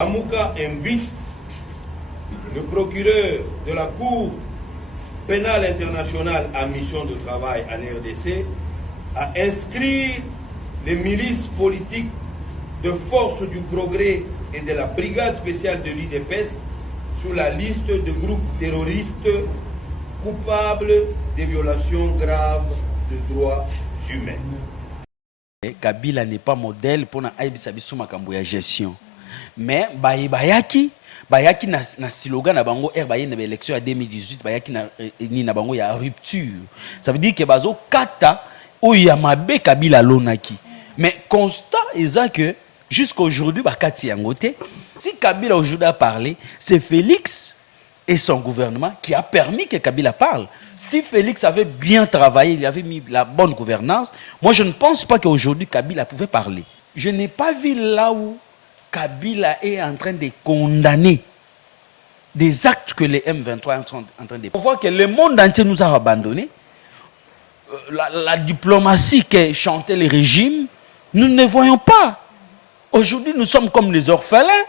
Lamuka invite le procureur de la Cour pénale internationale à mission de travail en RDC à inscrire les milices politiques de Force du Progrès et de la Brigade spéciale de l'UDPS sur la liste de groupes terroristes coupables de violations graves de droits humains. Kabila n'est pas modèle pour na aibisa biso makambo ya gestion. Mais bayaki na slogan na bango baye na élection ya 2018 bayaki na bango ya rupture. Ça veut dire que bazo kata oya mabe Kabila lonaki. Mais constat est que jusqu'à aujourd'hui bakati yangote. Si Kabila aujourd'hui a parlé, c'est Félix et son gouvernement qui a permis que Kabila parle. Si Félix avait bien travaillé, il avait mis la bonne gouvernance, moi je ne pense pas qu'aujourd'hui Kabila pouvait parler. Je n'ai pas vu là où Kabila est en train de condamner des actes que les M23 sont en train de faire. On voit que le monde entier nous a abandonnés. La diplomatie que chantait le régime, nous ne voyons pas. Aujourd'hui, nous sommes comme les orphelins.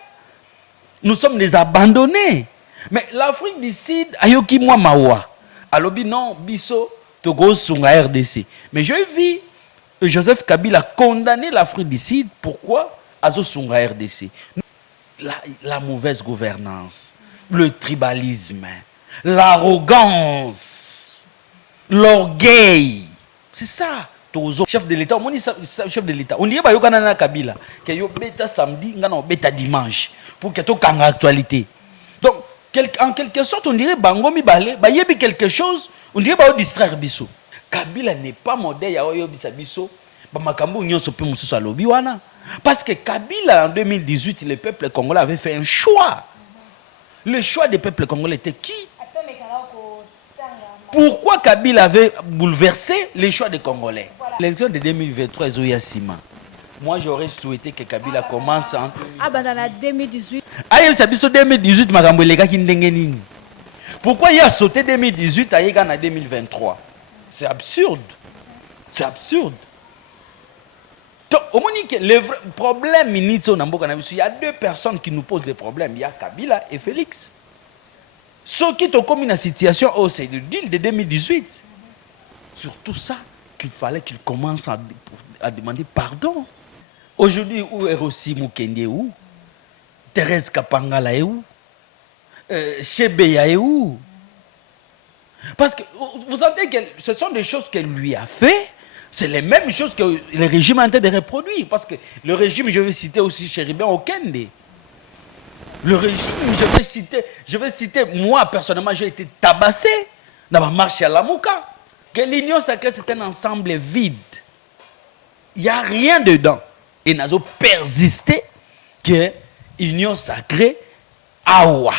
Nous sommes les abandonnés. Mais l'Afrique du Sud, ayoki moi mawa. Alobi non, biso, Togo sunga RDC. Mais je vis Joseph Kabila condamner l'Afrique du Sud. Pourquoi? Azo sunga RDC. La mauvaise gouvernance, le tribalisme, l'arrogance, l'orgueil. C'est ça. Tozo. Chef de l'État, on dit chef de l'État. On dirait que Yokanana Kabila, que yo bêta samedi, ngana bêta dimanche, pour que tu aies actualité. Donc, en quelque sorte, on dirait bango mi balé, ba yebi quelque chose, on dirait ba distraire biso. Kabila n'est pas modèle ya oyo bisa biso, ba makambo nyonso pe mususu alobi wana. Parce que Kabila en 2018, le peuple congolais avait fait un choix. Le choix des peuples congolais était qui? Pourquoi Kabila avait bouleversé les choix des Congolais? L'élection de 2023 Zoya Sima. Moi, j'aurais souhaité que Kabila commence en... Ah, ben dans 2018. Ah, il s'habille sur 2018, Magambo Lega Kindengenini. Pourquoi il a sauté 2018 à Yegan en 2023? C'est absurde. C'est absurde. Donc, au moins, le problème, il y a deux personnes qui nous posent des problèmes. Il y a Kabila et Félix. Ceux qui ont commis la situation, oh, c'est le deal de 2018. Surtout ça, qu'il fallait qu'il commence à demander pardon. Aujourd'hui, où est Rossi Mukende où? Thérèse Kapangala est où? Chebeya est où? Parce que vous sentez que ce sont des choses qu'elle lui a fait. C'est les mêmes choses que le régime est en train de reproduire. Parce que le régime, je vais citer aussi Chéribin Okende. Le régime, je vais citer, moi personnellement, j'ai été tabassé dans ma marche à Lamuka. Que l'Union sacrée, c'est un ensemble vide. Il n'y a rien dedans. Et nous avons persisté que l'Union sacrée, awa.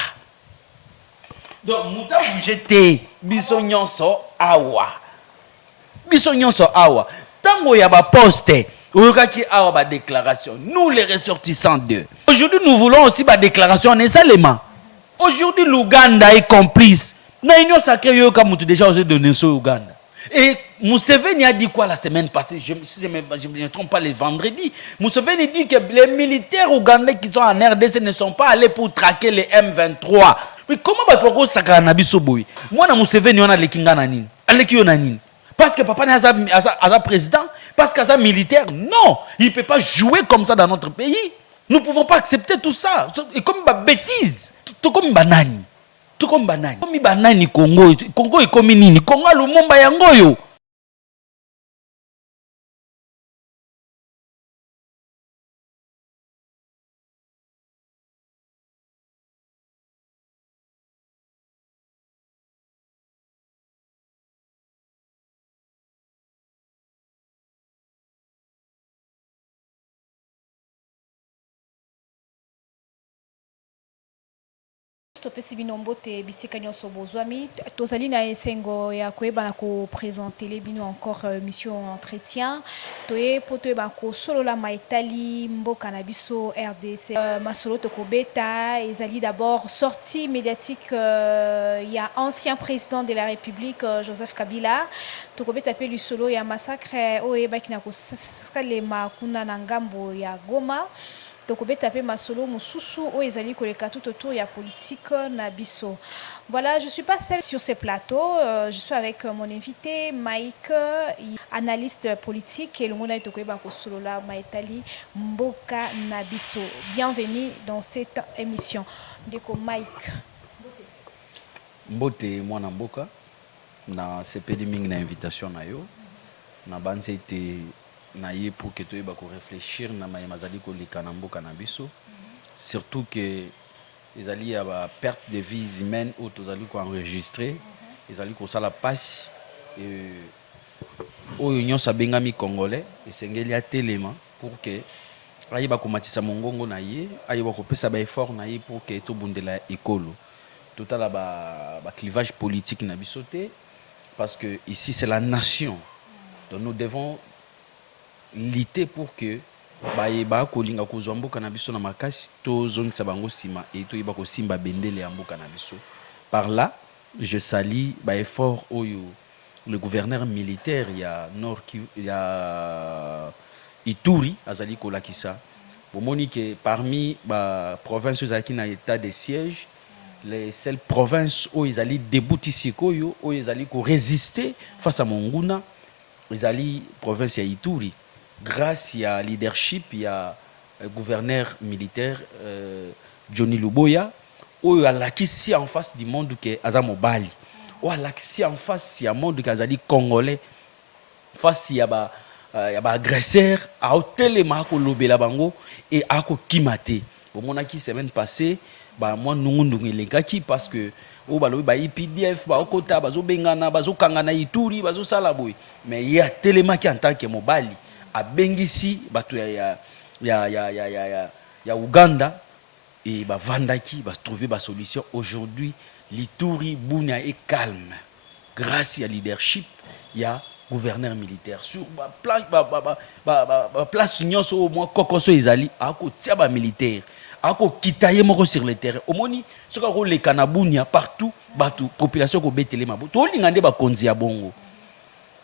Donc, nous avons jeté bisognon so awa. Bisognon so awa. Tant qu'il y a un poste, qui a une déclaration. Nous, les ressortissants d'eux. Aujourd'hui, nous voulons aussi une déclaration en Esalema. Aujourd'hui, l'Ouganda est complice. L'Union sacrée, il y a déjà osé donner ça au Ouganda. Et Museveni a dit quoi la semaine passée? Si je ne me trompe pas, le vendredi. Museveni dit que les militaires ougandais qui sont en RDC ne sont pas allés pour traquer les M23. Mais comment va tu sakana na biso boy? Moi na Museveni on a le kinga na nini? Aleki yo na nini? Parce que papa n'est pas président, parce qu'il est militaire. Non, il ne peut pas jouer comme ça dans notre pays. Nous ne pouvons pas accepter tout ça. Et comme une bêtise, tout comme une banane. Tout comme banane. Comme une banane Congo. Congo est comme nini. Congo a le monde yangoyo. Topesi binombo te bisika nyonso bozwami tozali na esengo ya koyeba ko présenter les bino encore mission entretien toye poto ba ko solola maitali mboka na biso RDC masolo to kobeta ezali d'abord sortie médiatique il y a ancien président de la République Joseph Kabila to kobeta pe solo ya massacre oyeba kina ko salema kuna na ngambo ya Goma. tokobeta pe masolo mususu o ezali koleka tout autour ya politique na biso. Voilà, je suis pas seule sur ce plateau, je suis avec mon invité Mike, analyste politique et le monde tokoyeba kosolola maitali mboka na biso. Bienvenue dans cette émission. Ndeko Mike. Mbote mwana mboka na sepeli mingi na invitation na yo na banze ete na ye pour que toyeba ko réfléchir na mayemazali ko lika na mboka na biso, surtout que ezali ya ba perte de vies humaines ou tozali ko enregistrer ezali ko sala passe oyo nyonso abengami congolais esengeli atelema pour que ayeba komatisa mongongo na ye, ayeba kopesa ba effort na ye pour que tobundela ekolo total ba clivage politique na bisoté, parce que ici c'est la nation, donc nous devons lutter pour que ba kolinga kozwa mboka na biso na makasi tozongisa bango sima et toyeba ko simba bendele ya mboka na biso. Par là je salue ba effort oyo le gouverneur militaire ya Nord Kivu ya Ituri azali kolakisa. Bomoni que parmi ba provinces ezalaki na état de siège, les seules provinces où ils allaient déboutir Sikoyo, où ils allaient résister face à Monguna, ils allaient province ya Ituri. Grâce à leadership, il y a gouverneur militaire Johnny Luboya, où il a l'acquis en face du monde que Azamo Bali, où il a l'acquis en face du monde que Azali Congolais, face à ba agresseur, à hôtel Marco Lobela Bango et à Kimate. Au moment qui semaine passée, bah moi nous ngelekaki parce que o balobi ba IPDF ba okota bazo bengana bazo kangana Ituri bazo sala boy, mais il y a telemaki en tant que mobali a bengisi bato ya Uganda et ba vandaki ba trouver ba solution. Aujourd'hui l'Ituri Bunia est calme grâce à leadership il y a gouverneur militaire sur place nyonso au moins kokoso ezali ako tia ba militaire ako kitaye moko sur le terrain omoni soka ko le kanabunya partout batu population ko betele mabo to lingande ba konzi ya bongo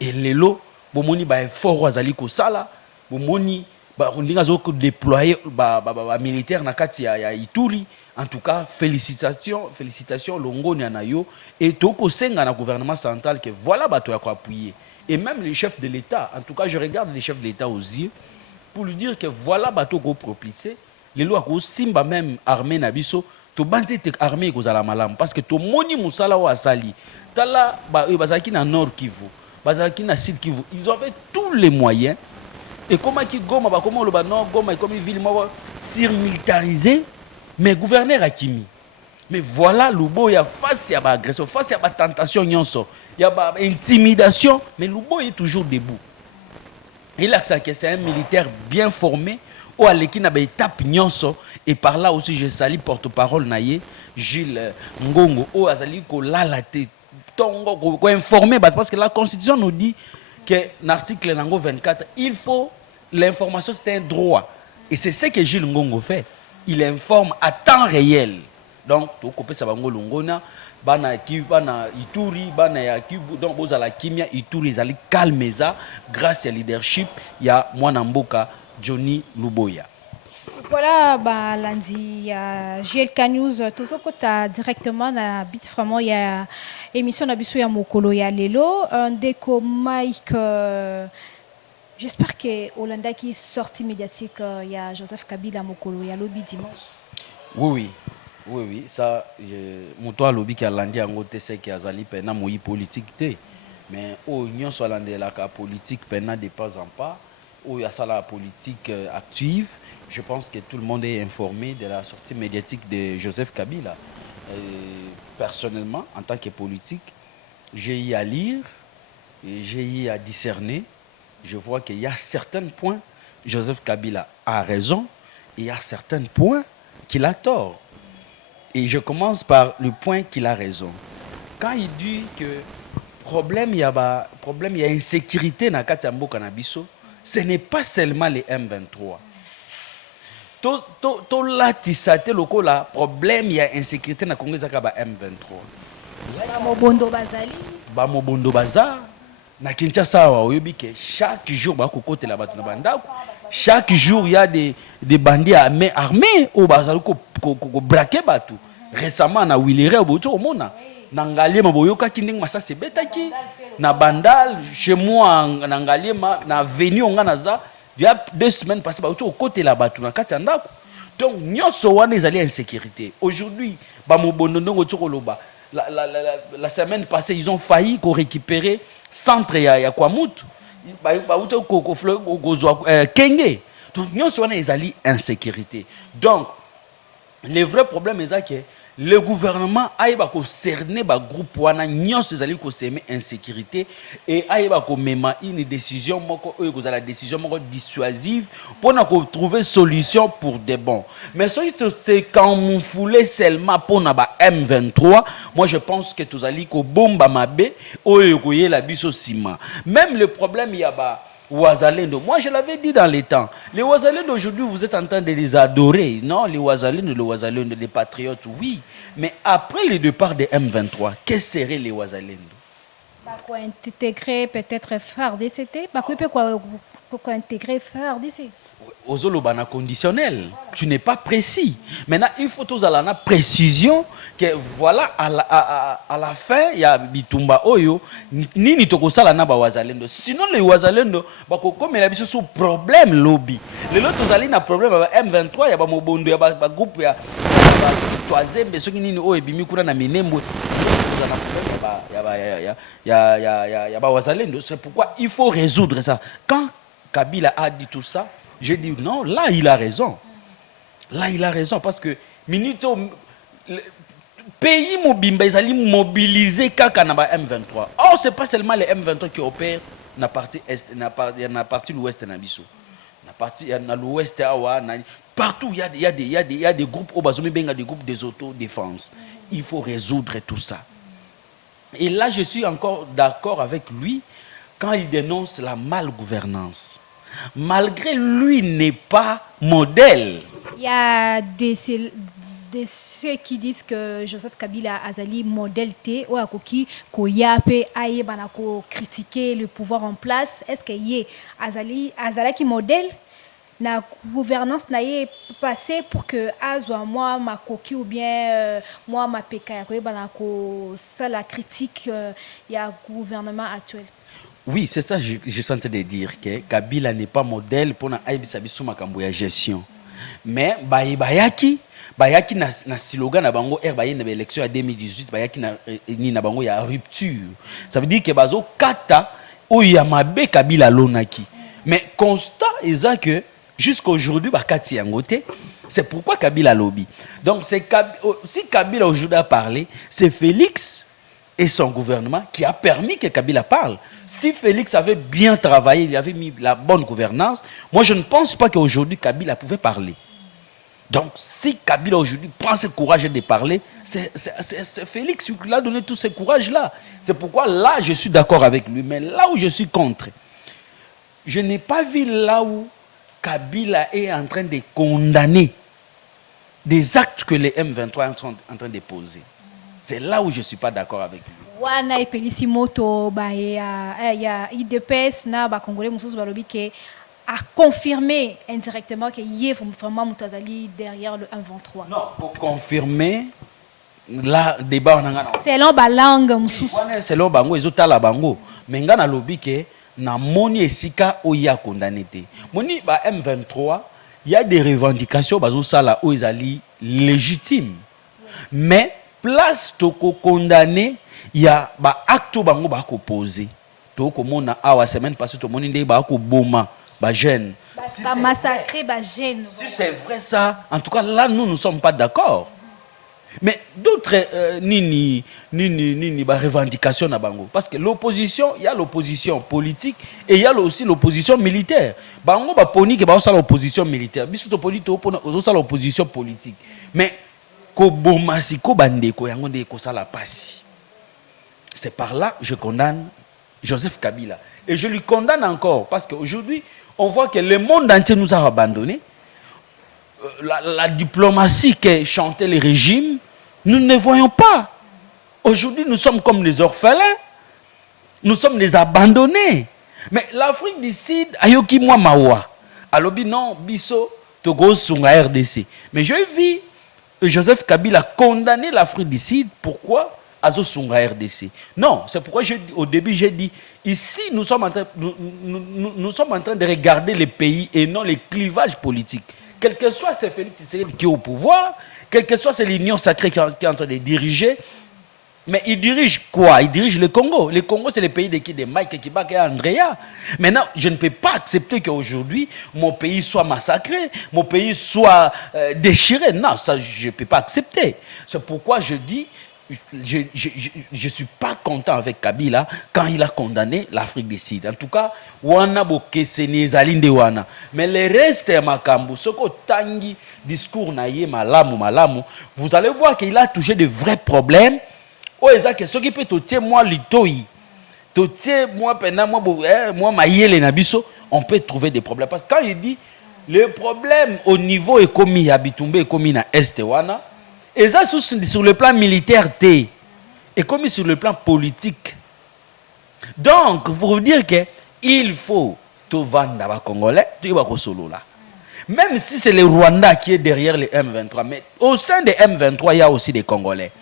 et lelo bomoni ba effort azali ko sala bomoni ba ndinga zo ko déployer ba militaire na kati ya Ituri. En tout cas félicitations longoni anayo et to ko senga na gouvernement central que voilà bato ya ko appuyer et même les chefs de l'État. En tout cas je regarde les chefs de l'État aux yeux pour lui dire que voilà bato ko propicer les lois ko simba même armée na biso to banzi te armée ko zala malam parce que to moni musala wa sali tala ba bazaki na Nord Kivu bazaki na Sud Kivu, ils avaient tous les moyens et comment qui Goma ba comment le ba non Goma est comme une ville surmilitarisée mais gouverneur Akimi. Mais voilà Luboya face à agression, face à tentation nyonso, il y a intimidation, mais Luboya est toujours debout. Il a que c'est un militaire bien formé ou à l'équipe na étape nyonso et par là aussi je salue porte-parole naie Gilles Ngongo ou azali ko lalate tongo ko informer parce que la constitution nous dit que l'article nango 24 il faut l'information, c'est un droit et c'est ce que Gilles Ngongo fait, il informe à temps réel. Donc to kopé sa bango longona bana ki bana Ituri bana ya Kivu donc boza la kimia Ituri zali calmeza grâce à leadership ya mwana mboka Johnny Luboya. Voilà ba lundi ya GLK News tozokota directement na bit vraiment ya émission na biso ya mokolo ya lelo ndeko Mike j'espère que Olanda qui sortie médiatique ya Joseph Kabila mokolo ya lobby dimanche. Oui, ça, mon lobby qui a landé en côté, c'est qu'il y a Zali Pena Moui politique, mais au Union soit landé la politique Pena de pas en pas, où il y a ça la politique active. Je pense que tout le monde est informé de la sortie médiatique de Joseph Kabila. Personnellement, en tant que politique, j'ai eu à lire, et j'ai eu à discerner. Je vois qu'il y a certains points, Joseph Kabila a raison, et il y a certains points qu'il a tort. Et je commence par le point qu'il a raison. Quand il dit que problème il y a insécurité dans Katambo Kanabiso, ce n'est pas seulement les M23. To la tisate loko la problème il y a insécurité dans Congo Zakaba M23. Bamobondo Baza na Kinshasa wa oyobi ke chaque jour ba kokote la batu na bandako Chaque jour, il y a des bandits armés au bazar ko braquer batu. Récemment, na Wilere Oboto au Mona. Nangalie maboyoka kinding masa sebetaki. Na Bandal, chez moi, nangalie na venu nganaza. Il y a 2 semaines passées, au côté là-bas, tout na katandako. Donc, nyonso wana ezali insécurité. Aujourd'hui, la semaine passée, ils ont failli récupérer centre ya Kwamoutou. Kenge. Donc, nyonso wana ezali insécurité. Donc, le vrai problème est que le gouvernement a cerné le groupe wana nyonso ezali ko semer insécurité et a mema une décision la décision dissuasive pour trouver solution pour des bons. Mais c'est quand on foulait seulement pour na ba M23, moi je pense que tous allez ko bomba mabe oyokoye la biso sima. Même le problème il y a ba Ouazalendo. Moi, je l'avais dit dans les temps. Les Ouazalendo, aujourd'hui, vous êtes en train de les adorer. Non, les Ouazalendo, les patriotes, oui. Mais après le départ des M23, que seraient les Ouazalendo? Quoi intégrer peut-être FARDC? Pourquoi intégrer FARDC? Ozolobana conditionnel. Tu n'es pas précis. Maintenant, il faut tous la précision que voilà, à la fin, il y a Bitumba Oyo, ni tokosala na ba Wazalendo. Sinon, les Wazalendo, comme il y a un problème lobby. Les autres, vous allez un problème avec M23, il y a un Mobondo, il y a un groupe, il y a un troisième, mais ceux qui n'y ont pas de Minembo. Il y a Wazalendo. C'est pourquoi il faut résoudre ça. Quand Kabila a dit tout ça, j'ai dit non, là il a raison. Là il a raison parce que le pays mobimba ils allaient mobiliser kaka na ba M23. Or c'est pas seulement les M23 qui opèrent na partie est na partie l'ouest na biso. Na partie na l'ouest awa partout il y a des groupes au bazomi benga des groupes des autodéfense. Il faut résoudre tout ça. Et là je suis encore d'accord avec lui quand il dénonce la malgouvernance. Malgré lui n'est pas modèle. Il y a ceux qui disent que Joseph Kabila Azali modèle T ou akoki ko yape aye banako critiquer le pouvoir en place. Est-ce que y Azali qui modèle na gouvernance na ye passé pour que azwa moi ma koki ou bien moi ma peka ko banako ça la critique il y a gouvernement actuel. Oui, c'est ça, je suis en train de dire que Kabila n'est pas modèle pour la gestion. Mais bayaki na slogan na bango na élection en 2018 bayaki na bango ya rupture. Ça veut dire que bazo kata o ya mabe Kabila lonaki. Mais constat est que jusqu'à aujourd'hui bakati yangote, c'est pourquoi Kabila lobby. Donc si Kabila aujourd'hui a parlé, c'est Félix et son gouvernement qui a permis que Kabila parle. Si Félix avait bien travaillé, il avait mis la bonne gouvernance, moi je ne pense pas qu'aujourd'hui Kabila pouvait parler. Donc si Kabila aujourd'hui prend ce courage de parler, c'est Félix qui lui a donné tout ce courage-là. C'est pourquoi là je suis d'accord avec lui, mais là où je suis contre, je n'ai pas vu là où Kabila est en train de condamner des actes que les M23 sont en train de poser. C'est là où je ne suis pas d'accord avec lui. Wana epelisi moto ba ya IDPS na ba congolais mususu balobi ke a confirmé indirectement que y est vraiment Moutazali derrière le 1-23. Non, pour confirmer là débat on a selon ba langue mususu. Selon bango ezotala bango mais ngana lobi ke na moni esika oya condamné te. Moni ba M23 il y a des revendications bazo sala o ezali légitimes. Mais place toko condamné il y a ba acte bango ba ko poser to ko mona awa semaine passée to moni ndé ba ko boma ba jeune ba massacrer ba jeune. Si c'est vrai ça, en tout cas là nous ne sommes pas d'accord. Mais d'autres nini ba revendication na bango parce que l'opposition, il y a l'opposition politique et il y a aussi l'opposition militaire. Bango ba poni ke ba ça l'opposition militaire, biso to politique to ça l'opposition politique. Mais ko boma si ko bandeko yango ndé ko sala pasi. C'est par là que je condamne Joseph Kabila. Et je lui condamne encore parce qu'aujourd'hui, on voit que le monde entier nous a abandonnés. La diplomatie que chantait le régime, nous ne voyons pas. Aujourd'hui, nous sommes comme les orphelins. Nous sommes les abandonnés. Mais l'Afrique du Sud, ayoki mwa mawa. alobi non biso togo sunga RDC. Mais j'ai vu Joseph Kabila condamner l'Afrique du Sud. Pourquoi Azo sunga RDC? Non, c'est pourquoi au début j'ai dit ici nous sommes en train de regarder les pays et non les clivages politiques. Quel que soit c'est Félix Tshisekedi qui est au pouvoir, quel que soit c'est l'Union sacrée qui est en train de diriger. Mais il dirige quoi? Il dirige le Congo. Le Congo, c'est le pays de Mike Kibaka et Andrea. Maintenant, je ne peux pas accepter qu'aujourd'hui, mon pays soit massacré, mon pays soit déchiré. Non, ça, je ne peux pas accepter. C'est pourquoi je dis, je ne suis pas content avec Kabila quand il a condamné l'Afrique du Sud. En tout cas, wana bokeseni ezalinde wana. Mais le reste de Makambu, ce que tangi discours naïe malamu, vous allez voir qu'il a touché de vrais problèmes. Oh, exact. Ce qui peut te tirer moi l'itoï, te tirer moi pendant moi maïele nabiso, on peut trouver des problèmes. Parce que quand il dit le problème au niveau économique à Bitumbe économique na Est wana, et ça sur le plan militaire et comme sur le plan politique. Donc pour vous dire que il faut tout vendre à Congolais, tu vas solo là. Même si c'est le Rwanda qui est derrière les M23, mais au sein des M23 il y a aussi des Congolais.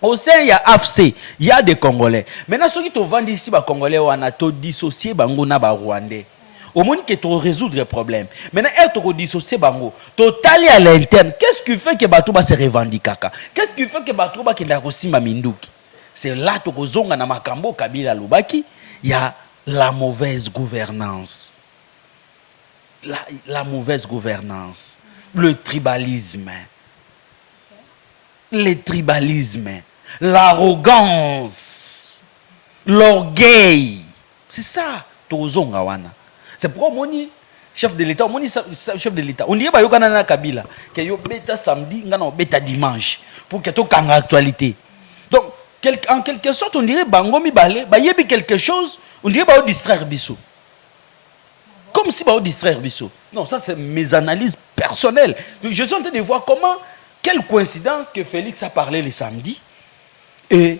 Au sein, il y a AFC, il y a des Congolais. Maintenant, ceux qui te vendent ici, les Congolais, on a tout dissocié, bango na ba Rwandais. Au moins que tu résoudre le problème. Maintenant, tu dissocié, bango. Total à l'interne. Qu'est-ce qui fait que Batouba se revendique? Qu'est-ce qui fait que Batouba qui n'a pas minduki? C'est là que tu as na makambo Kabila Lubaki, il y a la mauvaise gouvernance. La mauvaise gouvernance. Le tribalisme. Le tribalisme, l'arrogance, l'orgueil. C'est ça, Tozonga wana. C'est pourquoi moni chef de l'État, chef de l'État. On dirait ba yokana na Kabila que yo beta samedi, ngana beta dimanche pour que to kanga actualité. Donc en quelque sorte on dirait bango mi balé, ba yebi quelque chose, on dirait ba distraire biso. Comme si ba distraire biso. Non, ça c'est mes analyses personnelles. Donc, je suis en train de voir comment. Quelle coïncidence que Félix a parlé le samedi et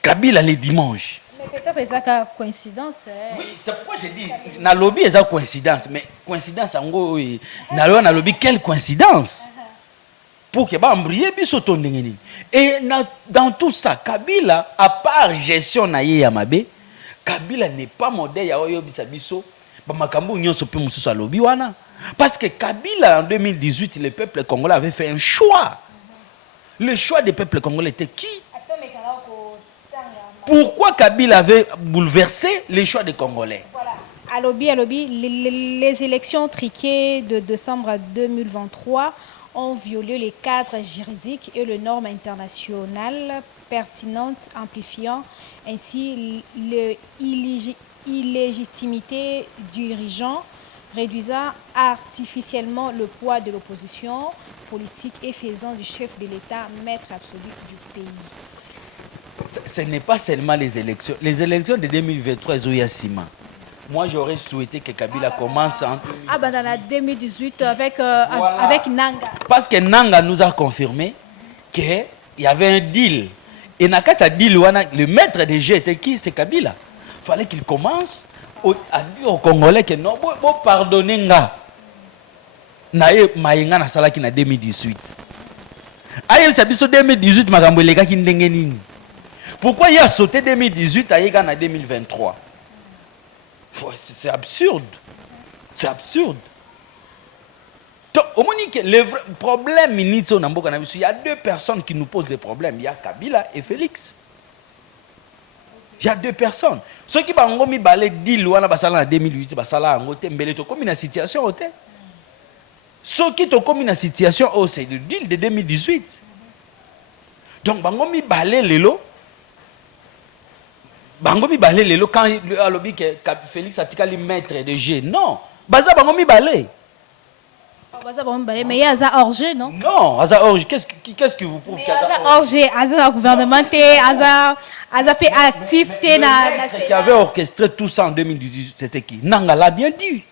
Kabila le dimanche. Mais peut-être que c'est une coïncidence. Oui, c'est pourquoi je dis, na lobby c'est une coïncidence, mais coïncidence en gros, na lobby quelle coïncidence pour que ba embryer biso tondengeni. Et dans tout ça, Kabila à part gestion na ye ya mabe, Kabila n'est pas modèle ya oyo bisa biso, ba makambo nyonso pe mususu a lobby wana. Parce que Kabila, en 2018, le peuple congolais avait fait un choix. Le choix des peuples congolais était qui? Pourquoi Kabila avait bouleversé les choix des Congolais? Voilà. À lobby, les élections triquées de décembre 2023 ont violé les cadres juridiques et les normes internationales pertinentes, amplifiant ainsi l'illégitimité du dirigeant, réduisant artificiellement le poids de l'opposition politique et faisant du chef de l'État maître absolu du pays. Ce n'est pas seulement les élections. Les élections de 2023, Zoyasima. Moi, j'aurais souhaité que Kabila commence en... dans la 2018 avec Nanga. Parce que Nanga nous a confirmé qu'il y avait un deal. Et Nakata deal, le maître des jeux était qui? C'est Kabila. Il fallait qu'il commence à dire aux Congolais que non, bon pardonnez nga. Nae mayenga na salaki na 2018. Ayel sabiso 2018 makambo lega ki ndenge nini. Pourquoi il a sauté 2018 à Yega en 2023? C'est absurde. C'est absurde. Donc, au moins, le problème, il y a deux personnes qui nous posent des problèmes. Il y a Kabila et Félix. Il y a deux personnes. Ceux qui ont mis balé deal en 2008, comme une situation. Ceux qui ont comme une situation, c'est le deal de 2018. Donc, ils ont mis balé les lots. Bangomi balé lelo quand il a lobby que Félix a tika li maître de jeu. Non, baza bangomi balé. Baza bangomi balé, mais il y a un hors-jeu, non? Non, Aza hors-jeu. Qu'est-ce qui vous prouve qu'il y a un hors-jeu? Aza gouvernementé, Aza fait activité na qui avait orchestré tout ça en 2018, c'était qui? Nanga l'a bien dit.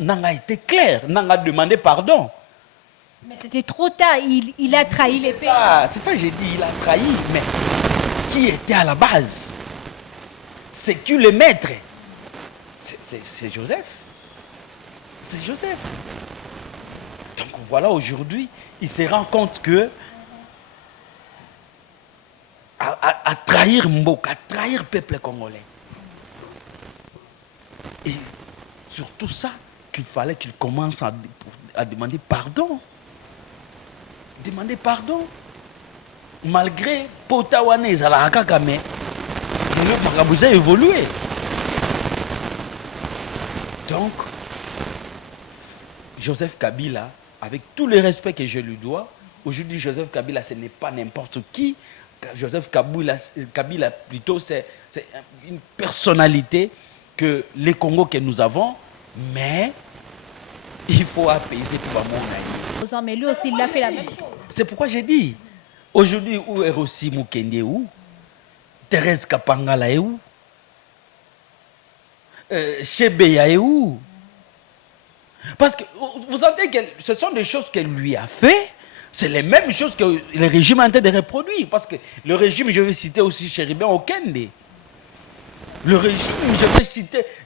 Nanga était clair, Nanga a demandé pardon. Mais c'était trop tard, il a trahi les pays. C'est ça que j'ai dit, il a trahi, mais qui était à la base? C'est qui le maître? C'est Joseph. c'est Joseph. Donc voilà, aujourd'hui, il se rend compte que à trahir Mboka, à trahir le peuple congolais. Et surtout ça, qu'il fallait qu'il commence à demander pardon. Demander pardon. Malgré Potawane et Zalakaka, mais vous avez évolué. Donc, Joseph Kabila, avec tout le respect que je lui dois, aujourd'hui, Joseph Kabila, ce n'est pas n'importe qui. Joseph Kabila plutôt, c'est une personnalité que les Congos que nous avons, mais il faut apaiser tout le monde. Mais lui aussi, il a fait la même chose. C'est pourquoi j'ai dit, aujourd'hui, où est Rossi Mukende, où Thérèse Kapangala est où Chebeya est où? Parce que vous sentez que ce sont des choses qu'elle lui a fait. C'est les mêmes choses que le régime est en train de reproduire. Parce que le régime, je vais citer aussi Chéribin Okende. Le régime,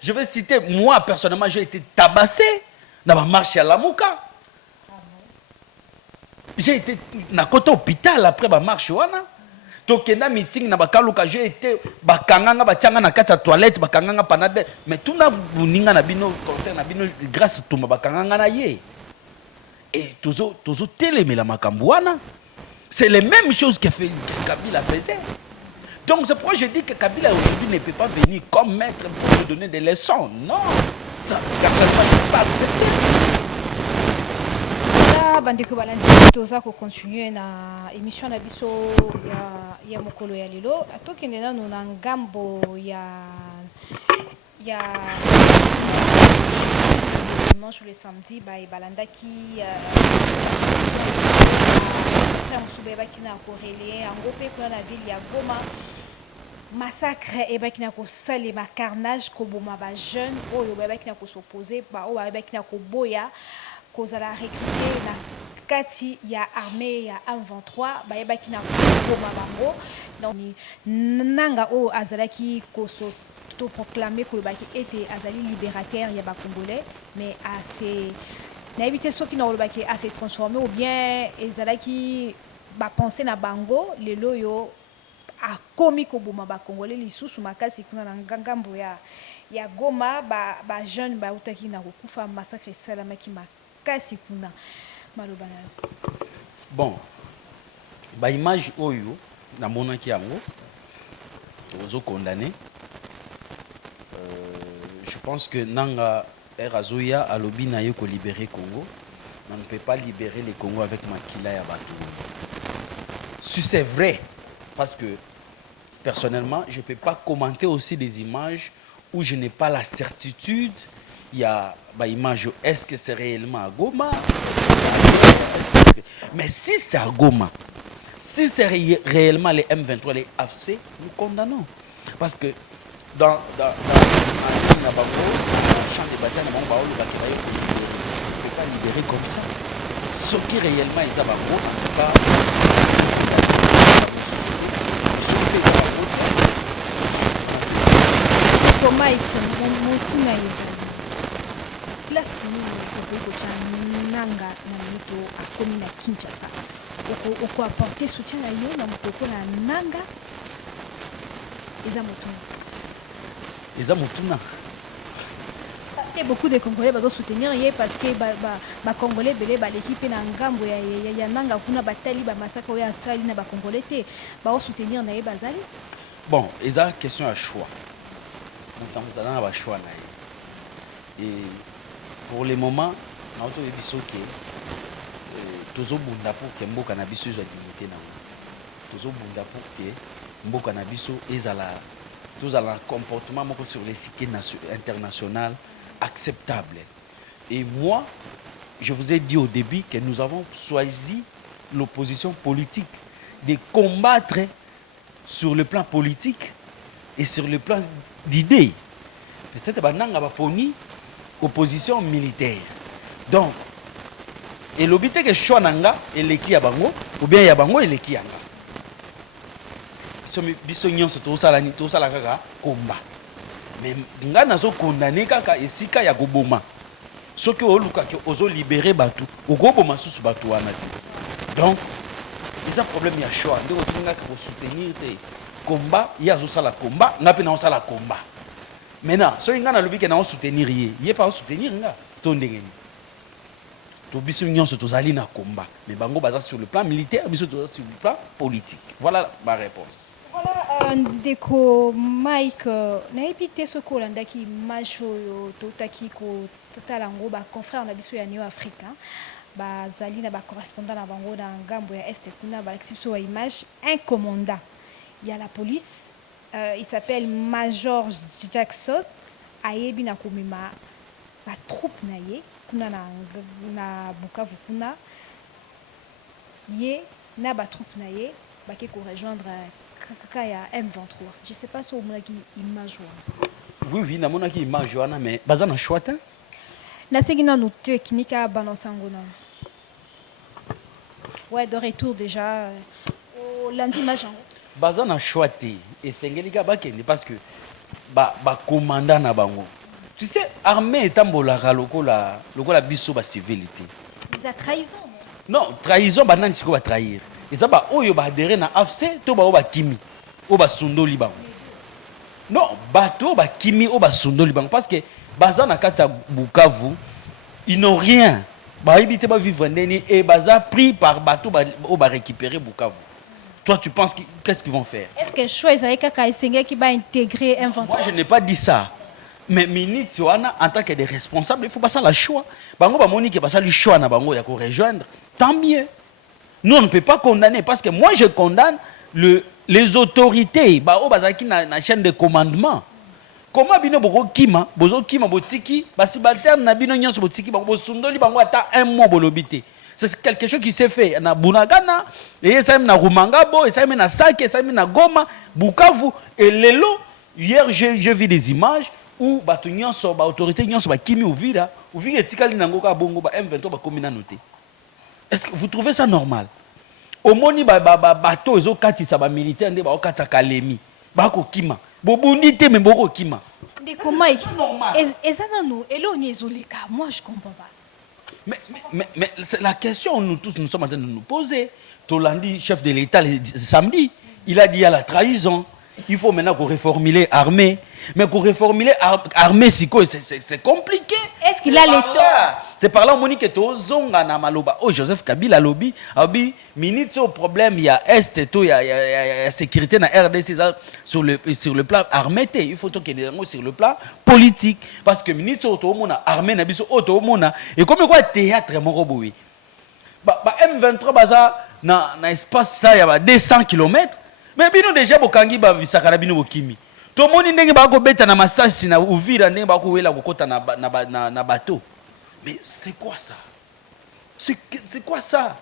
je vais citer, moi personnellement, j'ai été tabassé dans ma marche à Lamouka. J'ai été dans côté hôpital après ma marche. Tokenda meeting na bakaluka, j'ai été bakanganga bachanga na kata toilette bakanganga panade, mais tout na buninga na bino concert na bino grâce tout bakanganga na ye. Et tozo télémé la makambouana. C'est les mêmes choses que Kabila faisait. Donc c'est pourquoi je dis que Kabila aujourd'hui ne peut pas venir comme maître pour nous donner des leçons. Non, ça ne pas accepter. Bandeko balandi toza ko continuer na émission na biso ya mokolo ya lelo atokende na na ngambo ya dimanche le samedi ba balandaki musube bakina ko relayer ngo pe ko na ville ya Goma massacre et bakina ko salema carnage ko boma ba jeune oyo ba bakina ko s'opposer ba o ba bakina ko boya kozala recruter na kati ya armée ya M23 bayebaki na koma bango donc nanga o azalaki koso to proclamer ko baki était azali libérateur ya ba congolais mais assez na éviter soki na olobaki assez transformé ou bien ezalaki ba penser na bango lelo yo a komi ko boma ba congolais lisusu makasi kuna na ngambo ya Goma ba jeune ba utaki na kokufa massacre salamaki kuna malobana. Bon, ba image oyo na monaki yango ozo condamné. Je pense que nanga Erazoya a lobby na yo ko libérer Congo. On ne peut pas libérer les Congo avec makila ya bato. Si c'est vrai, parce que personnellement, je ne peux pas commenter aussi des images où je n'ai pas la certitude. Il y a une image, est-ce que c'est réellement à Goma? Mais si c'est à Goma, si c'est réellement les M23, les AFC, nous condamnons. Parce que dans le champ de bataille, on ne peut pas libérer comme ça. Ce qui réellement est à Bango, en tout cas, comment place ni nanga na mito akomi na Kinshasa oko apporter soutien na yo na moko na nanga eza motuna et beaucoup de Congolais bazo soutenir ye parce que ba Congolais belé ba l'équipe na ngambo ya nanga kuna batali ba massacre ya sali na ba Congolais te ba soutenir na ye bazali bon eza question à choix nous avons un choix na ye et pour le moment, nous avons dit que tous les pour que Mboka na biso soit dignité na tous les pour que Mboka na biso tous un comportement sur les sites international acceptable. Et moi, je vous ai dit au début que nous avons choisi l'opposition politique de combattre sur le plan politique et sur le plan d'idées. Peut-être que nous avons opposition militaire. Donc, et l'obité que choix nanga et l'équipe ya bango ou bien ya bango et l'équipe yanga. Biso nyonso to sala kaka combat. Mais nga nazo condamner kaka esika ya koboma. Ce que ozo libérer batu, ogobo masusu batu wana. Donc, c'est un problème il y a choix. Ndeko tinga ko soutenir te combat, il y a zo la combat, ngapi na la combat. Maintenant, so inga na lobi ke na soutenir yé pas soutenir nga to ndengeni. To biso nyonso tozali na combat, mais bango baza sur le plan militaire, biso toza sur le plan politique. Voilà ma réponse. Voilà, ndeko Mike, nayebi te soki olandaki image oyo totaki kotala yango baconfrère na biso ya Neo Afrique, bazali na bacorrespondant na bango na ngambo ya este kuna balakisi biso ba image. Un commandant, il y a la police, il s'appelle Major Jackson, ayebi na komema ba troupe na ye kuna na Bukavu kuna ye na ba troupe na ye baki ko rejoindre Kaya M23. Je sais pas si vous avez une image. Oui, oui, na monaki image wana mais baza na chouata. Na segina no technique à balansango na. Ouais, de retour déjà au lundi image. Baza na chouate et sengelika bakende parce que ba commandant na bango. Tu sais, armée etambolaka lokola biso ba civilité. Ils a trahison. Non, trahison banani siko ba trahir. Et ça ba oyo ba adhérer na AFC to ba o ba kimi o ba sundoli bango. Non, bato ba kimi o ba sundoli bango parce que baza na kati ya Bukavu, ils n'ont rien. Ba habité ba vivre ndeni et baza pris par bato ba o ba récupérer Bukavu. Toi tu penses qu'est-ce qu'ils vont faire? Est-ce que choix avec kaka esengé qui va intégrer M23? Moi je n'ai pas dit ça. Mais minute wana en tant que des responsables, il faut pas ça la choix. Bango ba moni que pas ça le choix na bango ya ko rejoindre. Tant mieux. Nous, on ne peut pas condamner parce que moi, je condamne les autorités qui na chaîne de commandement. Comment bino boko kima, bozo kima botiki, basibalterne na bino nyonso botiki, bango sundoli bango ata un mois bolobité. C'est quelque chose qui s'est fait na Bunagana, et ça na Rumangabo, et ça na Sake, et ça na Goma, Bukavu et Lelo. Hier, j'ai vu des images où bato nyonso ba autorité nyonso ba kimi uvira etikali nango ka bongo ba M23 ba komina noté. Est-ce que vous trouvez ça normal? Au moni bateau ezo katisa ba militaire nde ba okatsa kalemi. Ba ko kima. Bobundi te me boko kima. Ndeko Mike. Ezana no eloni ezoleka. Moi je comprends pas. Mais c'est la question nous tous nous sommes en train de nous poser. Tolandi, chef de l'État samedi, il a dit à la trahison. Il faut maintenant qu'on reformuler armée. Mais pour reformuler armée, c'est compliqué. Est-ce qu'il a les temps? C'est par là que tu as na maloba. Oh, Joseph Kabila lobby, abi minute au problème il y a est il y a sécurité na RDC sur le plan armé, il faut que des sur le plan politique parce que minute au mona armée na biso auto mona et comme quoi théâtre mon roboui. Ba M23 baza na espace ça il y a 200 km. Mais bino déjà bokangi ba bisaka na bino bokimi. To moni ndenge ba ko beta na masasi na Uvira ndenge ba ko wela kokota na bateau. Mais c'est quoi ça? C'est quoi ça?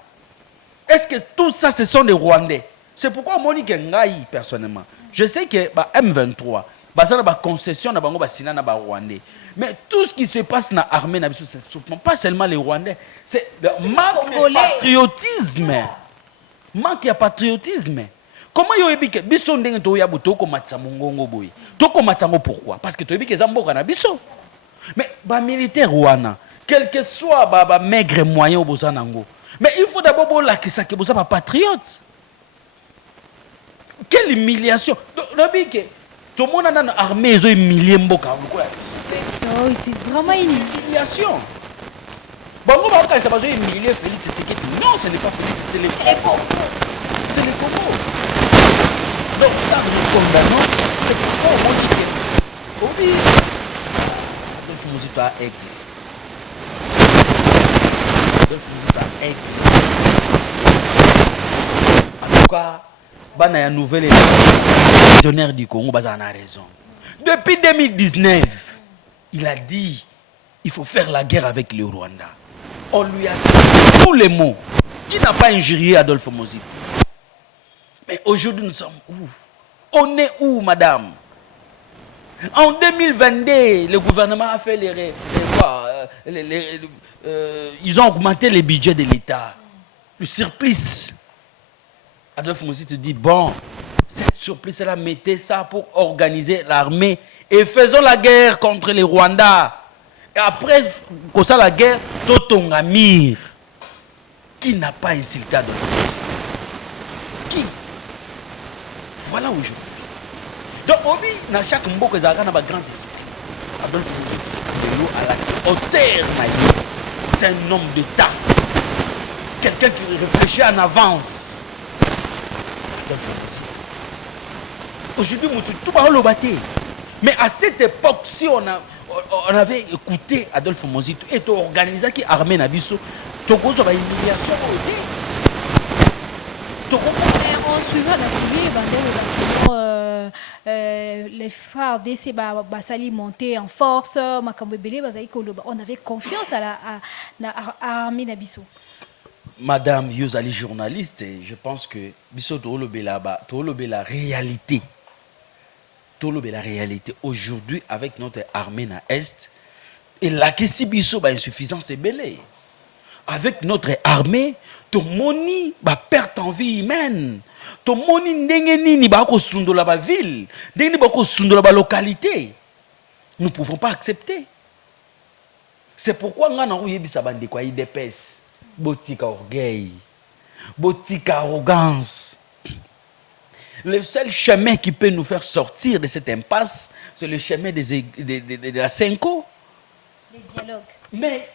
Est-ce que tout ça ce sont des Rwandais? C'est pourquoi moi je ngai personnellement. Je sais que ba M23 bazana ba concession na bango ba sina na ba Rwandais. Mais tout ce qui se passe dans l'armée na biso c'est pas seulement les Rwandais, c'est manque de patriotisme. Manque de patriotisme. Comment yoyebi ke biso ndenge to ya buto ko matsa mongongo boy. To ko matsango pourquoi? Parce que to yebi ke zamboka na biso. Mais ba militaire wana, quel que soit ba maigre moyen oboza nango. Mais il faut d'abord la ki sa ke boza ba patriote. Quelle humiliation. Yoyebi ke to mona na armée zo humilier mboka ko ya. C'est vraiment une humiliation. Bango ba ka ba zo humilier Félix Tshisekedi. Non, ce n'est pas Félix, c'est les Congo. C'est les Congo. Donc ça, nous condamnons, c'est pourquoi on dit que... Oui, donc nous sommes aigle. Donc nous sommes aigle. En tout cas, il y a une nouvelle visionnaire du Congo, il a raison. Depuis 2019, il a dit il faut faire la guerre avec le Rwanda. On lui a dit tous les mots. Qui n'a pas injurié Adolphe Mozip? Mais aujourd'hui, nous sommes où? On est où, madame? En 2022, le gouvernement a fait ils ont augmenté les budgets de l'État. Le surplus. Adolphe Mozip te dit, bon, cette surplus-là, mettez ça pour organiser l'armée et faisons la guerre contre les Rwandais. après que ça la guerre, Totongamir. Qui n'a pas insulté Adolphe Mozitu? Qui? Voilà aujourd'hui. Donc, oui, dans chaque mot que Zara n'a pas grand esprit. Adolphe Mozitu, à la hauteur, c'est un homme d'État. Quelqu'un qui réfléchit en avance. Adolphe Mozitu. Aujourd'hui, tout le monde l'a battu. Mais à cette époque, si on avait écouté Adolphe Mozitu et organisé qui armée Nabiso, tu as une humiliation. On suivra les phares d'essai Basali monter en force, on avait confiance à l'armée Nabiso. Madame Yozali journaliste, je pense que Biso la réalité. La réalité aujourd'hui avec notre armée na Est et la question Biso insuffisance est belée. Avec notre armée, ton moni perte en vie humaine. Ton moni ndengeni ba ko sundola ba ville, ndengeni ba ko sundola ba localité. Nous ne pouvons pas accepter. C'est pourquoi nous avons yebisa bande kwa IDPS, botika orgueil, botika arrogance. Le seul chemin qui peut nous faire sortir de cette impasse, c'est le chemin de la Senko. Le dialogue. Mais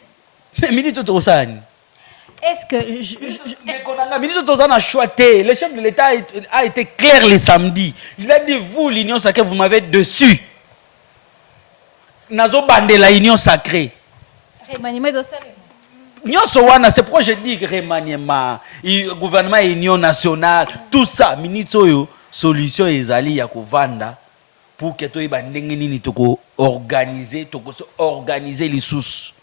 Ministre Tosani. Est-ce que Ministre Tosani a choisi. Le chef de l'État a été clair le samedi. Il a dit, vous, l'Union sacrée, vous m'avez dessus. Nazo bande la Union sacrée. Remaniement de Salem. C'est pourquoi je dis que remaniement, gouvernement et Union nationale, tout ça, Ministre, solution ezali ya kovanda pour que toi bandenge nini toko organiser les sous.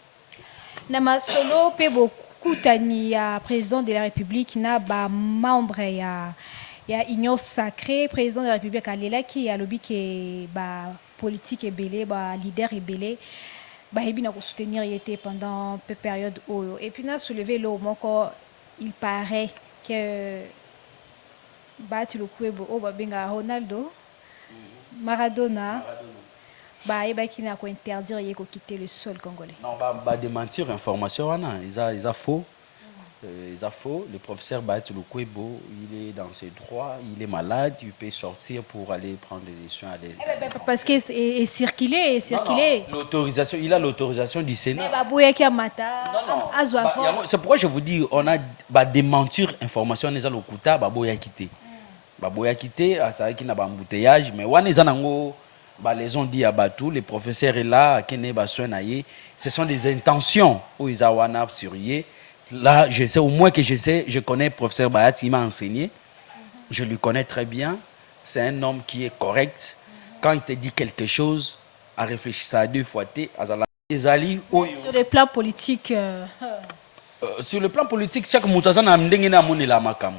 Na masolo pe beaucoup tani ya président de la République na ba membre ya Union sacrée, président de la République alela ki a lobby ke ba politique et belé ba leader et belé ba hebi na ko soutenir yete pendant peu période oyo et puis na soulevé le moko il paraît que Bati Lukwebo benga Ronaldo Maradona qui n'a quoi interdire de quitter le sol congolais. Non, démentir information ils a faux. Ils a faux. Le professeur Bati Lukwebo, il est dans ses droits, il est malade, il peut sortir pour aller prendre des soins. Parce qu'il est circulé. L'autorisation, il a l'autorisation du Sénat. C'est pourquoi je vous dis, on a démentir information, on a l'okuta, baboya quitté. Baboya quitté, ça qui n'a pas embouteillage, mais on les ont dit à Batou, le professeur est là, ce sont des intentions où ils ont surveillé. Là, je sais, au moins que je connais le professeur Bayat, il m'a enseigné. Je le connais très bien. C'est un homme qui est correct. Quand il te dit quelque chose, à réfléchir à deux fois, sur le plan politique. Sur le plan politique, chaque moutazan a mdengé na moni la makambo.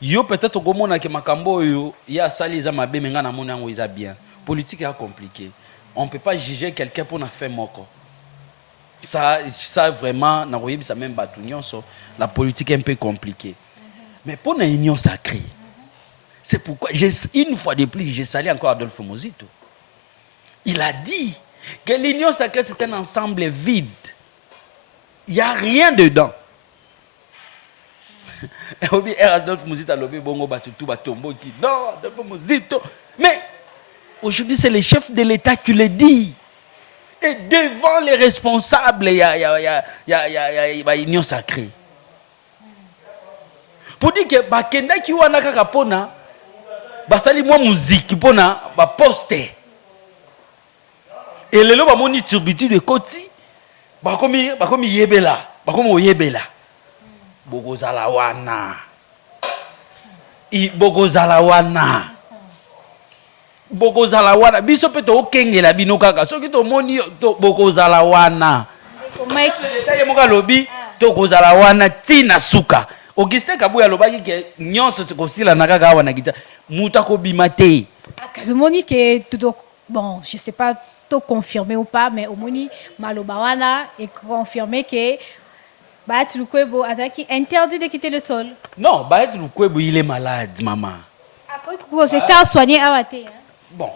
Yo peut-être au moment que makambo yo, il y a ça les amabe menga na moni ngo bien. Politique est compliqué. On ne peut pas juger quelqu'un pour na faire moko. Ça vraiment, ça même la politique est un peu compliquée. Mais pour une union sacrée, c'est pourquoi, une fois de plus, j'ai salué encore Adolphe Mozitu. Il a dit que l'union sacrée, c'est un ensemble vide. Il n'y a rien dedans. Adolphe Mozitu a lobé bongo batutu batombo qui non, Adolphe Mozitu. Mais aujourd'hui, c'est le chef de l'État qui le dit. Et devant les responsables, il y a union sacrée. Pour dire que bakenda ki wana kaka pona basali mwa musique pona ba poster. Et lelo ba moni turbiti de koti bakomi yebela, bakomi oyebela. Bogozala wana. Bogozala wana. Bokozala wana biso pe to okengela bino kaka soki to moni to bokozala wana leta ye moka lobi to kozala wana tina suka Augustin Kabuya lobaki ke nyonso to kosila na kaka wana kita muta ko bimate moni ke bon je sais pas to confirmer ou pas mais au moni maloba wana est confirmé que Bati Lukwebo azaki interdit de quitter le sol. Non, Bati Lukwebo il est malade maman. Après se faire soigner à Wate. Bon,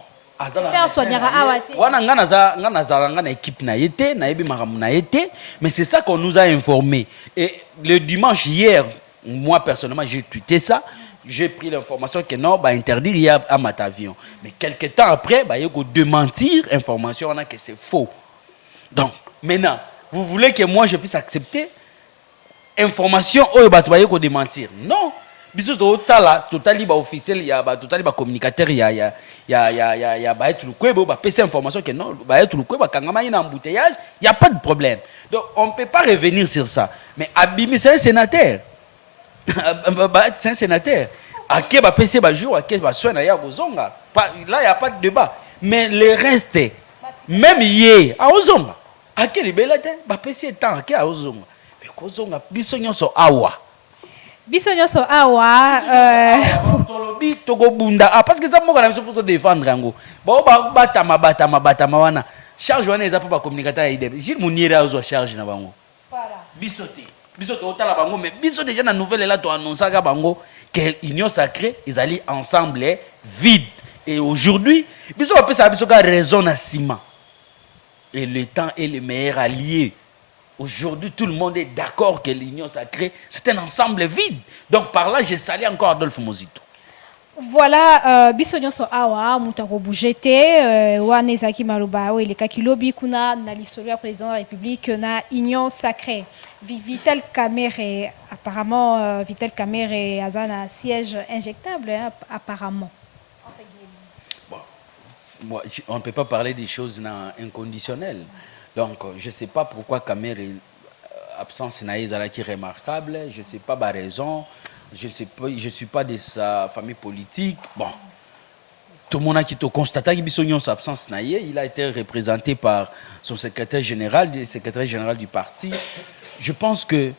Faire soigner à Awate. Wana nga nazalanga na équipe na yete, na yebi maramu na yete, mais c'est ça qu'on nous a informé. Et le dimanche hier, moi personnellement, j'ai tweeté ça. J'ai pris l'information que non, bah interdire hier à Matavion. Mais quelques temps après, bah il faut démentir information on a que c'est faux. Donc maintenant, vous voulez que moi je puisse accepter information ou bah tu vas démentir? Non. Bisous totali ba officiel ya ba totali ba communicateur ya ba être le kwebo ba PC information que non ba être le kwebo kangama ina embouteillage, il y a pas de problème. Donc on peut pas revenir sur ça. Mais Abimi c'est un sénateur. C'est un sénateur. À qui va PC ba jour, à qui va soigner ya Ozonga. Là il y a pas de débat. Mais le reste même hier à Ozonga. À qui libelate ba PC temps à qui à Ozonga. Mais Ozonga bisonyo so awa. Bisogno so awa tolobi tokobunda parce que ça moko na biso faut défendre yango batama wana charge wana eza pa communicateur ya IDEB Gilles Mouniere azwa charge na bango biso otala bango mais biso déjà na nouvelle là to annonçaka bango que union sacrée ils allaient ensemble vide et aujourd'hui biso bapesa biso ka raison na ciment et le temps est le meilleur allié. Aujourd'hui, tout le monde est d'accord que l'union sacrée, c'est un ensemble vide. Donc, par là, je salue encore Adolphe Mozito. Voilà, bisogno so awa mutako bougete wane zaki maluba o ile kakilobi kuna na l'histoire du président de la République na union sacrée. Vital Kamerhe apparemment Vital Kamerhe azana siège injectable hein, apparemment. Bon, moi, on ne peut pas parler des choses inconditionnelles. Donc, je ne sais pas pourquoi Kamerhe absence naïzala qui est remarquable. Je ne sais pas ma raison. Je ne suis pas de sa famille politique. Bon, tout le monde a qui constaté qu'il sa absence naïe. Il a été représenté par son secrétaire général du parti. Je pense que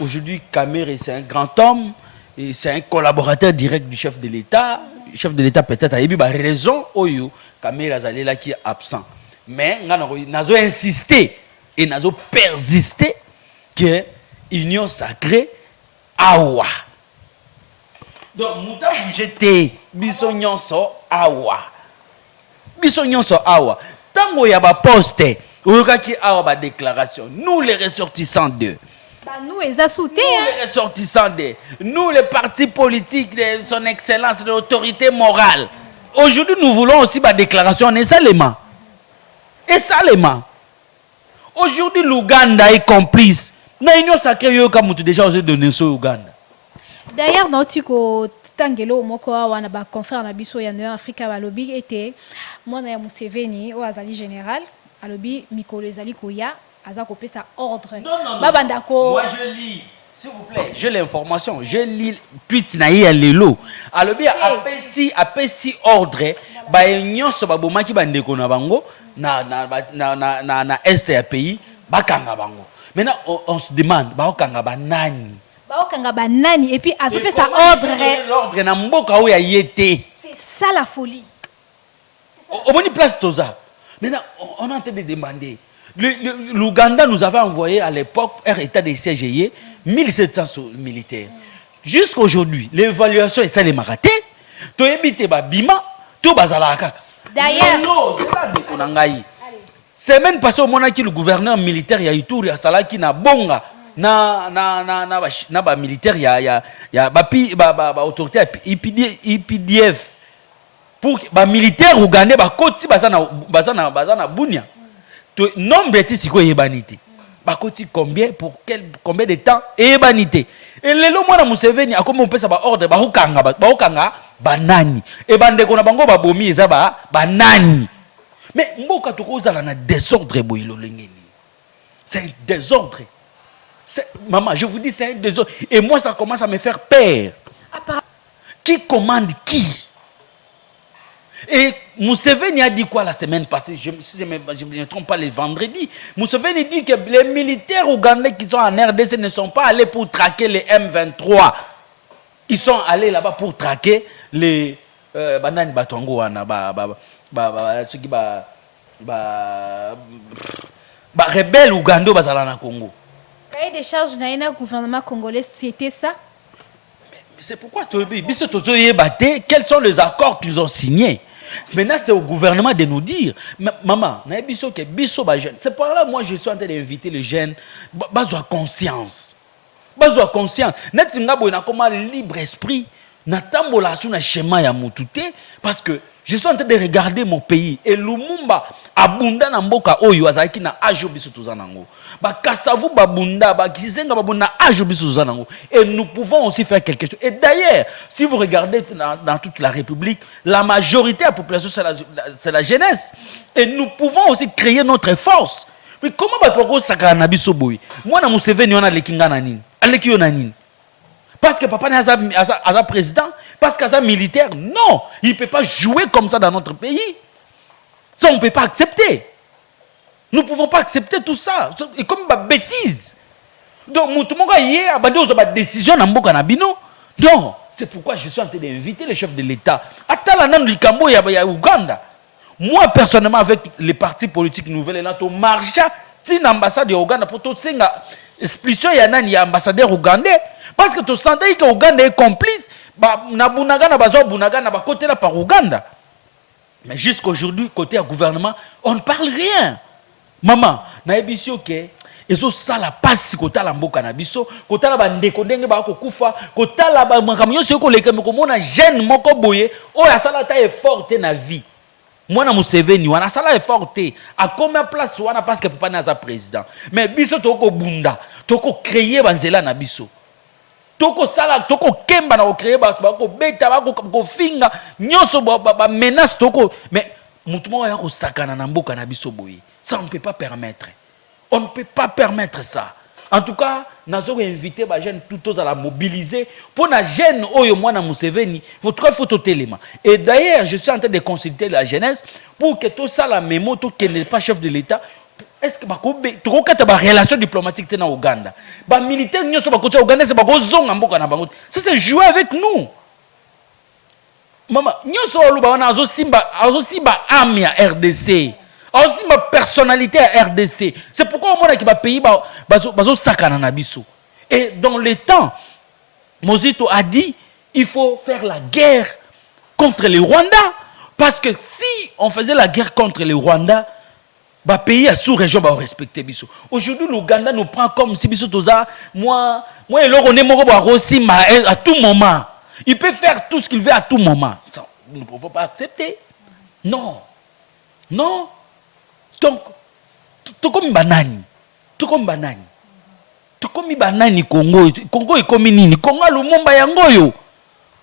aujourd'hui Kamerhe c'est un grand homme et c'est un collaborateur direct du chef de l'État. Le chef de l'État peut-être a eu raison. Oyo Kamerhe azali là qui est absent. Mais nous avons insisté et nous avons persisté que l'union sacrée awa. Donc, nous avons jeté bisognon so awa. Bisognon so awa. Tant qu'il y a un poste, il y a une déclaration. Nous, les ressortissants d'eux. Nous, les assoutés. Les ressortissants d'eux. Nous, les partis politiques de son excellence, de l'autorité morale. Aujourd'hui, nous voulons aussi une déclaration en Esalema. Et salement. Aujourd'hui, l'Ouganda est complice. L'Union sacrée, il déjà osé donner ça au Ouganda. D'ailleurs, dans le Tangelo, moko wana ba confrère na biso ya Neo Africa balobi était mwana ya Museveni o azali général alobi mikolo ezali koya aza kopesa ordre. Non. Moi je lis. S'il vous plaît, j'ai l'information. Je lis tweet na ya lelo. Alobi apesi ordre ba nyonso ba bomaki ba ndeko na bango na est ya pays bakanga bango. Maintenant on se demande ba okanga ba nani? Et puis à ce que ça ordre c'est ça la folie. Au bon place toza. Maintenant on est en train de demander. L'Ouganda nous avait envoyé à l'époque un état de siège 1700 militaires. Jusqu'à aujourd'hui, l'évaluation est ça les maraté. To ebite ba bima, to bazala kaka. D'ailleurs, semaine passée au monaki le gouverneur militaire ya Ituri ya Salaki na bonga na ba militaire ya ba autorité IPDF pour ba militaire ougandais ba koti bazana bunya to nombre est ici ko yebanité ba koti combien de temps yebanité et lelo mwana Museveni akomo pesa ba ordre ba okanga banani et bandeko na bango ba bomi eza ba banani mais mboka tokozala na désordre boyilo lengeni c'est un désordre. Maman, je vous dis, c'est un désordre. Et moi, ça commence à me faire peur. Qui commande qui? Et Museveni a dit quoi la semaine passée? Je ne me trompe pas, le vendredi. Museveni dit que les militaires ougandais qui sont en RDC ne sont pas allés pour traquer les M23. Ils sont allés là-bas pour traquer les Banani Batongo, rebelles ougandais bazalana Congo. Cahier des charges d'un gouvernement congolais, c'était ça? Mais c'est pourquoi quels sont les accords qu'ils ont signés? Maintenant, c'est au gouvernement de nous dire, maman, c'est par là, moi, je suis en train d'inviter les jeunes, à conscience. Bazwa conscience. Net ngabo na comme libre esprit. Natambola sous na schéma ya mutute parce que je suis en train de regarder mon pays et Lumumba abunda na mboka oyo azaki na ajo biso tozanango. Ba kasavu babunda ba kisenga babunda ajo biso tozanango et nous pouvons aussi faire quelque chose. Et d'ailleurs, si vous regardez dans toute la République, la majorité de la population c'est la jeunesse et nous pouvons aussi créer notre force. Mais comment ba poko sakana na biso boy? Moi na Museveni on a lekinga na nini? Aleki yo na nini? Parce que papa n'est pas président, parce qu'il est militaire. Non, il ne peut pas jouer comme ça dans notre pays. Ça, on ne peut pas accepter. Nous ne pouvons pas accepter tout ça. Et comme une bêtise. Donc, tout le monde a une décision dans le Nabino. Donc, c'est pourquoi je suis en train d'inviter les chefs de l'État. Moi, personnellement, avec les partis politiques nouvelles, on marche à l'ambassade de Ouganda pour tout ça. Expulsion il y a un ambassadeur ougandais parce que tu sentais que Ouganda est complice na bunaga na bazo bunaga na ba côté là par Ouganda. Mais jusqu'aujourd'hui côté du gouvernement on ne parle rien. Maman na ebisio ke ezo sala passe côté la mboka na biso côté la bandeko ndenge ba ko kufa côté la ba makamyo sio ko leke ko mona jeune moko boye o ya sala ta effort na vie. Moi, na Museveni, wana sala effort te. A combien place wana parce que papa n'a président. Mais biso toko bunda, toko créer banzela na biso. Toko sala, toko kemba na créer ba ko beta ba ko finga, nyoso ba menace toko. Mais mutumo ya ko sakana na mboka na biso boye. Ça on ne peut pas permettre. On ne peut pas permettre ça. En tout cas, nous avons invité les jeunes tous à la mobiliser. Pour les jeunes, moi, Museveni, il faut tout élément. Et d'ailleurs, je suis en train de consulter la jeunesse pour que tout ça, la mémo, tout qui n'est pas chef de l'État, est-ce que tu as une relation diplomatique dans l'Ouganda? Les militaires, nous sommes au Ouganda, ça c'est jouer avec nous. Maman, nous sommes armée à RDC. Aussi ma personnalité à RDC. C'est pourquoi moi qui va payer bazo sakana na biso. Et dans le temps, Mozito a dit il faut faire la guerre contre les Rwandais parce que si on faisait la guerre contre les Rwandais, ba pays à sous-région va respecter biso. Aujourd'hui l'Ouganda nous prend comme si biso toza moi et là on est moko ba rosima à tout moment. Il peut faire tout ce qu'il veut à tout moment. Ça, nous ne pouvons pas accepter. Non. Non. Donc, tout comme banani, Congo est comme nini, Congo Lumumba yangoyo,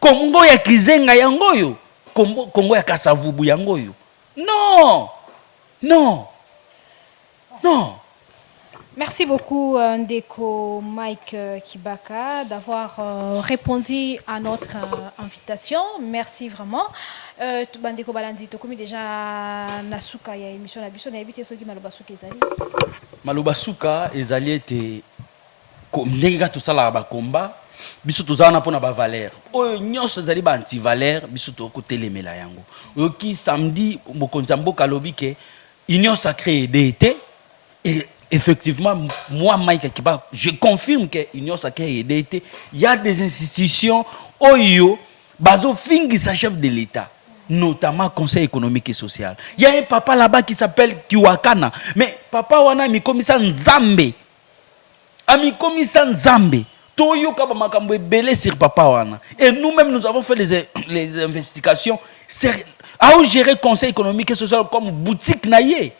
Congo ya Kizenga yangoyo, Congo ya Kasavubu yangoyo. Non, non, non. Merci beaucoup Ndeko Mike Kibaka d'avoir répondu à notre invitation. Merci vraiment. Bandeko Balanzi, tu as déjà nasuka ya émission na biso na ebité soki malobasuka ezali. Malobasuka ezali était ndenge tout ça la ba combat biso tozana pona ba valeur. Oyo nyonso ezali ba anti valeur biso to ko telemela yango. Oki samedi mokonzi mboka lobi ke union sacrée d'été et effectivement, moi, Mike Kiba, je confirme que l'Union sacrée est d'été. Il y a des institutions, Oyo, Bazo Fingi, sa chef de l'État, notamment Conseil économique et social. Il y a un papa là-bas qui s'appelle Kiwakana. Mais papa wana mi commissaire Nzambe. Ami commissaire Nzambe. Toyo kaba makambo belé sur papa wana. Et nous-mêmes, nous avons fait les investigations. À gérer Conseil économique et social comme boutique naïe.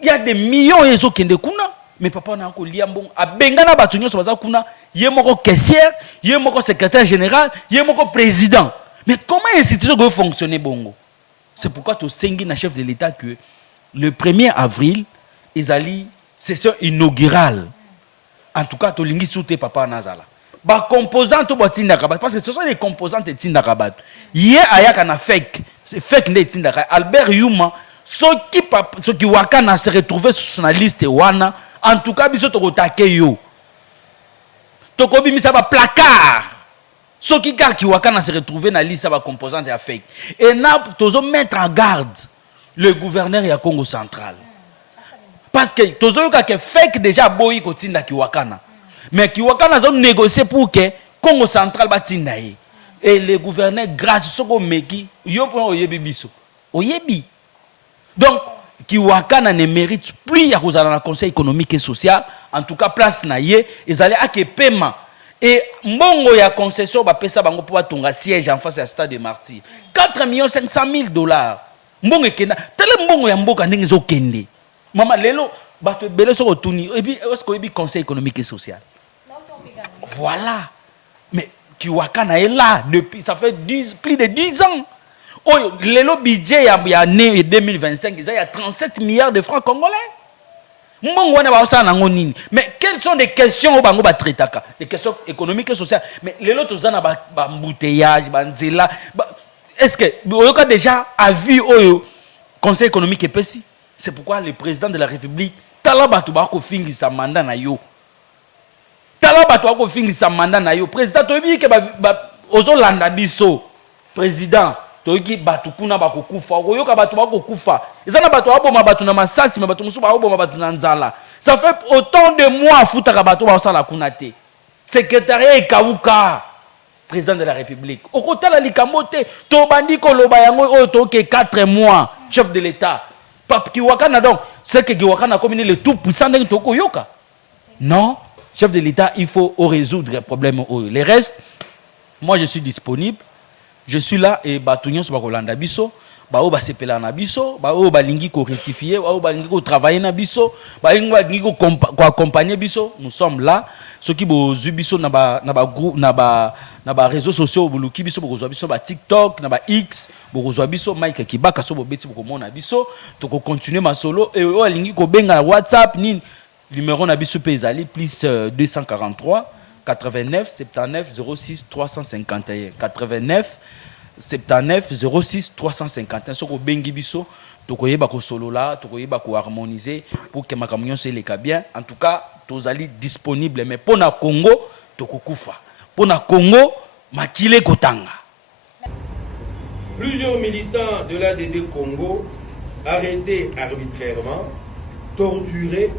Il y a des millions de gens qui sont là, mais papa n'a pas lié bon. À Bengana Batunyo sur kuna, il y a mon caissière, il y a mon secrétaire général, il y a mon président. Mais comment l'institution doit fonctionner bongo? C'est pourquoi tu sengi na chef de l'État que le 1er avril, ils allaient session inaugurale. En tout cas, tu lingi souté papa nazala. Ba composant to botinda kabat parce que ce sont les composantes de tinda kabat. Hier ayaka na fake, c'est fake ne tinda kabat. Albert Yuma ceux qui wakana se retrouver sur la liste wana en tout cas biso to kotake yo to ko bimisa ba placard ceux qui wakana se retrouver na liste ba composante ya fake et na tozo mettre en garde le gouverneur ya Congo central parce que tozo yoka ke fake déjà boyi ko tinda ki wakana mais ki wakana zo négocier pour que Congo central ba tinda et le gouverneur grâce soko meki yo pour oyebi biso Oyebi. Donc, Kiwakana ne mérite plus à cause dans le Conseil économique et social. En tout cas, place naïe, ils allaient à que paiement. Et mbongo ya concession ba pesa bango pour tonga siège en face à stade de Martyrs. 4 500 000 $. Mbongo kenda. Tele mbongo ya mboka ndenge zo kende. Mama lelo bato bele so rotuni et puis est-ce que le Conseil économique et social. Voilà. Mais Kiwakana est là depuis ça fait plus de 10 ans. Oh, le budget il y a né 2025, il y a 37 milliards de francs congolais. Mais quelles sont les questions au bango batretaka? Les questions économiques et sociales. Mais les autres ont un embouteillage, est-ce que vous avez déjà vu au Conseil économique et pessi? C'est pourquoi le président de la République talabatu bako fingi sa mandat na yo. Talabatu bako fingi sa mandat na yo. Président tobi ke ozo landa biso. Président toki batu kuna bako kufa. Oyoka batu bako kufa. Ezana batu aboma batu na masasi, batu musu ba aboma batu na nzala. Ça fait autant de mois futaka batu ba sala kuna te. Secrétariat ekawuka. Président de la République. Au côté la likamote, to bandi ko loba yango o to ke 4 mois chef de l'État. Pape Kiwakana donc, c'est que Kiwakana comme le tout puissant de Toko Yoka. Non, chef de l'État, il faut résoudre les problèmes. Les restes, moi je suis disponible. Je suis là et Batunion sur Bakolanda Bisso. Bao ba sepela na biso, bao ba lingi ko rectifier, bao ba lingi ko travailler na biso, ba lingi ko accompagner biso. Nous sommes là. Ceux qui bo biso na ba groupe na ba réseaux sociaux boluki biso bo biso ba TikTok, na ba X, bo biso Mike Kibaka so bo beti bo mona biso, to ko continuer ma solo et o lingi ko benga WhatsApp ni numéro na biso pe ezali plus 243 89 79 06 351 89 79 06 351 soko bengi biso tokoyeba ko solo là tokoyeba ko harmoniser pour que makamunyo se leka bien. En tout cas tozali disponible mais pour na Congo tokokufa pour na Congo makile kotanga. Plusieurs militants de l'ADD Congo arrêtés arbitrairement, torturés,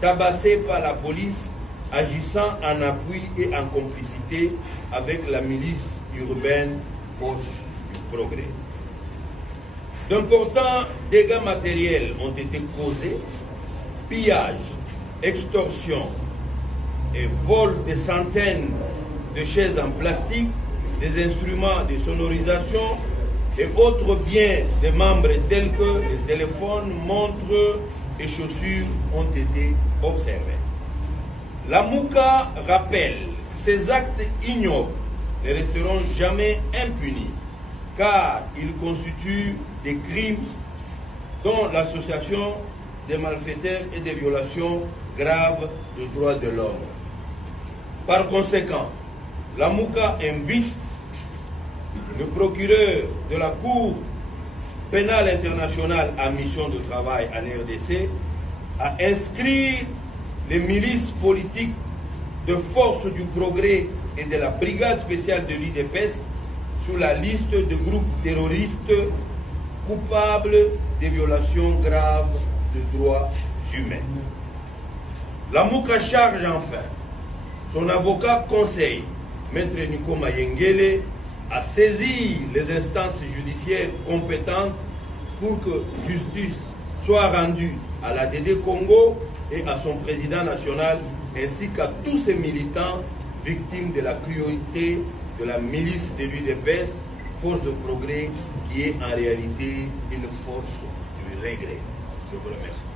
tabassés par la police agissant en appui et en complicité avec la milice urbaine Force du Progrès. D'importants dégâts matériels ont été causés, pillage, extorsion et vol de centaines de chaises en plastique, des instruments de sonorisation et autres biens des membres tels que les téléphones, montres et chaussures ont été observés. La Mouka rappelle ces actes ignobles ne resteront jamais impunis, car ils constituent des crimes dont l'association des malfaiteurs et des violations graves des droits de l'homme. Par conséquent, la Mouka invite le procureur de la Cour pénale internationale à mission de travail en RDC à inscrire les milices politiques de force du progrès et de la brigade spéciale de l'UDPS sur la liste de groupes terroristes coupables de violations graves de droits humains. La Mouka charge enfin son avocat conseil, Maître Nico Mayengele, à saisir les instances judiciaires compétentes pour que justice soit rendue à la DD Congo et à son président national ainsi qu'à tous ses militants victimes de la cruauté de la milice de l'UDPS, force de progrès qui est en réalité une force du regret. Je vous remercie.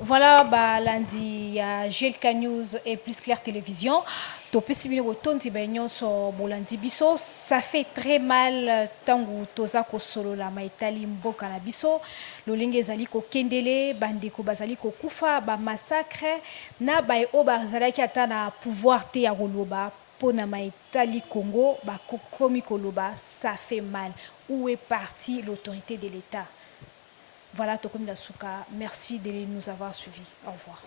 Voilà, lundi, il y a GLK News et Plus Clair Télévision. Ça fait très mal tangu toza ko solo la maitali mboka na biso lolenge zali ko kendele bandeko bazali ko kufa ba massacre na ba o bazalaki ata na pouvoir te ya koloba pona maitali Congo ba komi koloba, ça fait mal. Où est partie l'autorité de l'État? Voilà, Tokomi Dasuka. Merci de nous avoir suivis. Au revoir.